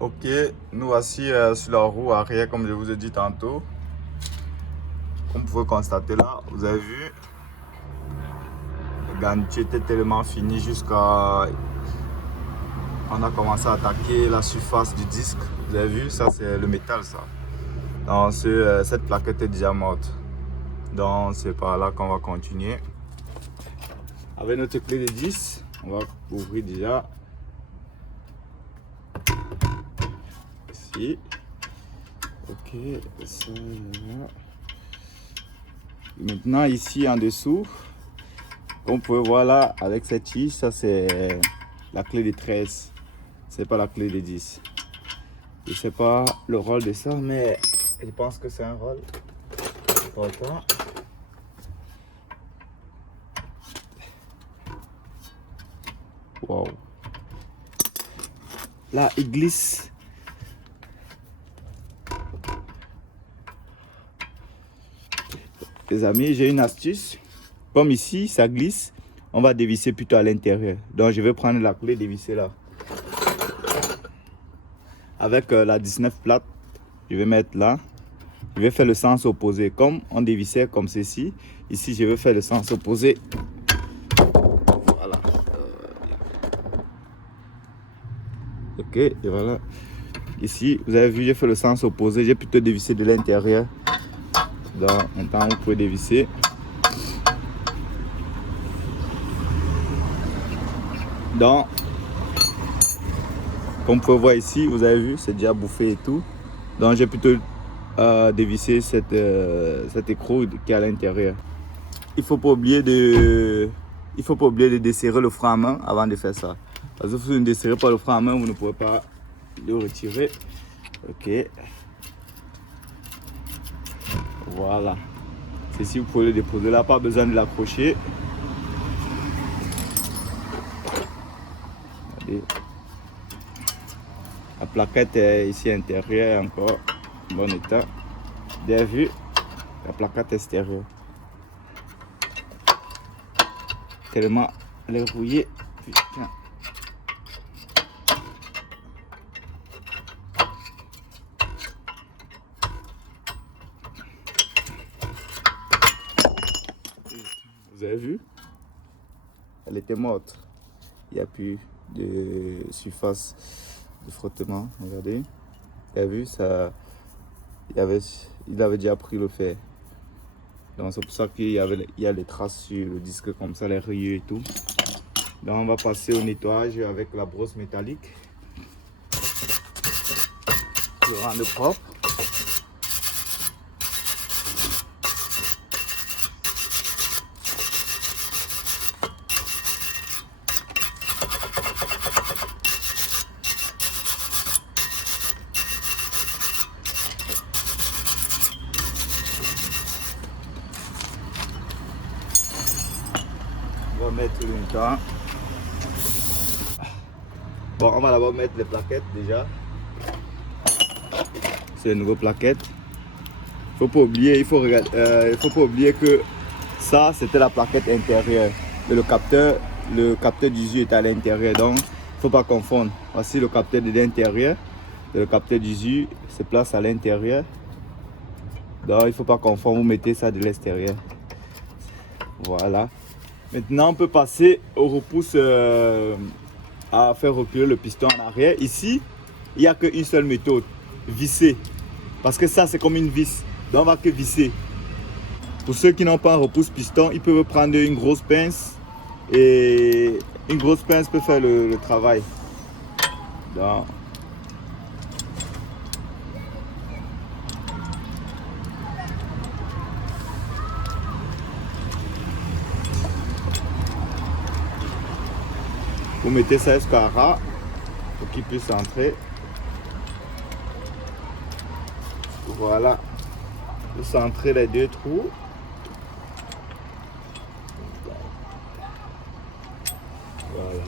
Ok, nous voici sur la roue arrière comme je vous ai dit tantôt. Comme vous pouvez constater là, vous avez vu, le gantier était tellement fini jusqu'à... On a commencé à attaquer la surface du disque. Vous avez vu, ça c'est le métal ça. Donc cette plaquette est déjà morte. Donc c'est par là qu'on va continuer. Avec notre clé de 10, on va ouvrir déjà. Ici. Ok, ça là. Maintenant ici en dessous, comme vous pouvez voir là, avec cette tige, ça c'est la clé de 13. C'est pas la clé de 10. Je sais pas le rôle de ça, mais je pense que c'est un rôle important. Wow. Là, il glisse. Les amis, j'ai une astuce. Comme ici, ça glisse, on va dévisser plutôt à l'intérieur. Donc, je vais prendre la clé dévisser là. Avec la 19 plate, je vais mettre là. Je vais faire le sens opposé. Comme on dévissait comme ceci, ici, je vais faire le sens opposé. Voilà. Ok, et voilà. Ici, vous avez vu, j'ai fait le sens opposé. J'ai plutôt dévissé de l'intérieur. Donc, maintenant, vous pouvez dévisser. Donc, comme vous pouvez voir ici, vous avez vu, c'est déjà bouffé et tout. Donc, j'ai plutôt dévisser cet écrou qui est à l'intérieur. Il ne faut pas oublier de desserrer le frein à main avant de faire ça. Parce que si vous ne desserrez pas le frein à main, vous ne pouvez pas le retirer. Ok. Voilà. Ceci, vous pouvez le déposer là, pas besoin de l'accrocher. La plaquette est ici intérieure encore en bon état. Bien vu, la plaquette extérieure. Tellement elle est rouillée. Putain. Vous avez vu? Elle était morte. Il n'y a plus de surface de frottement. Regardez. Vous avez vu, ça, il avait déjà pris le fer. Donc c'est pour ça qu'il y a les traces sur le disque comme ça, les rayures et tout. Donc on va passer au nettoyage avec la brosse métallique. Le rendre propre. On va mettre le temps. Bon, on va d'abord mettre les plaquettes déjà. C'est une nouvelle plaquette. Faut pas oublier, il faut pas oublier que ça c'était la plaquette intérieure. Et le capteur d'usure est à l'intérieur, donc il faut pas confondre. Voici le capteur de l'intérieur. Le capteur d'usure se place à l'intérieur. Donc il faut pas confondre, vous mettez ça de l'extérieur. Voilà. Maintenant on peut passer au repousse à faire reculer le piston en arrière. Ici, il n'y a qu'une seule méthode, visser. Parce que ça c'est comme une vis. Donc on va que visser. Pour ceux qui n'ont pas un repousse piston, ils peuvent prendre une grosse pince. Et une grosse pince peut faire le travail. Donc, vous mettez ça jusqu'à ras pour qu'il puisse entrer. Voilà. Vous centrez les deux trous. Voilà.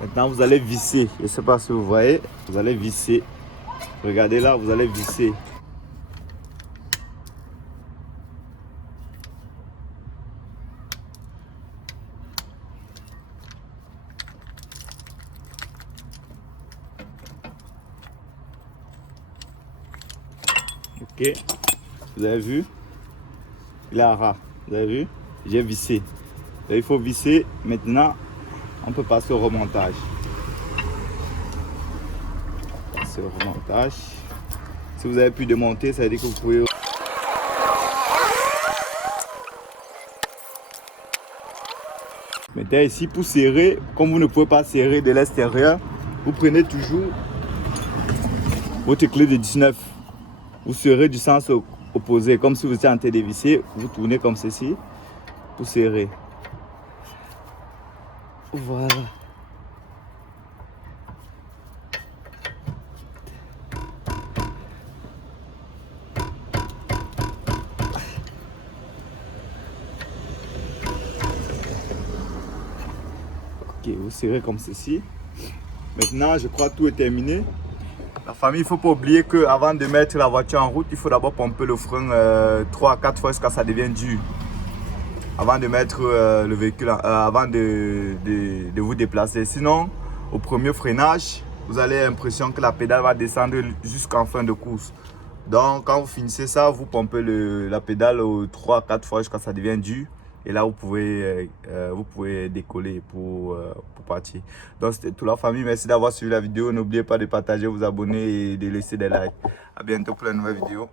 Maintenant vous allez visser. Je ne sais pas si vous voyez. Vous allez visser. Regardez là, vous allez visser. Ok, vous avez vu? Il est ras. Vous avez vu? J'ai vissé. Là, il faut visser. Maintenant, on peut passer au remontage. Passer au remontage. Si vous avez pu démonter, ça veut dire que vous pouvez. Maintenant ici, pour serrer, comme vous ne pouvez pas serrer de l'extérieur, vous prenez toujours votre clé de 19. Vous serrez du sens opposé, comme si vous étiez en train de visser. Vous tournez comme ceci pour serrer. Voilà. Ok, vous serrez comme ceci. Maintenant, je crois que tout est terminé. La famille, il ne faut pas oublier qu'avant de mettre la voiture en route, il faut d'abord pomper le frein 3 à 4 fois jusqu'à ce que ça devienne dur. Avant de mettre le véhicule, avant de vous déplacer. Sinon, au premier freinage, vous avez l'impression que la pédale va descendre jusqu'en fin de course. Donc, quand vous finissez ça, vous pompez la pédale 3 à 4 fois jusqu'à ce que ça devienne dur. Et là, vous pouvez décoller pour partir. Donc, c'était toute la famille. Merci d'avoir suivi la vidéo. N'oubliez pas de partager, vous abonner et de laisser des likes. À bientôt pour une nouvelle vidéo.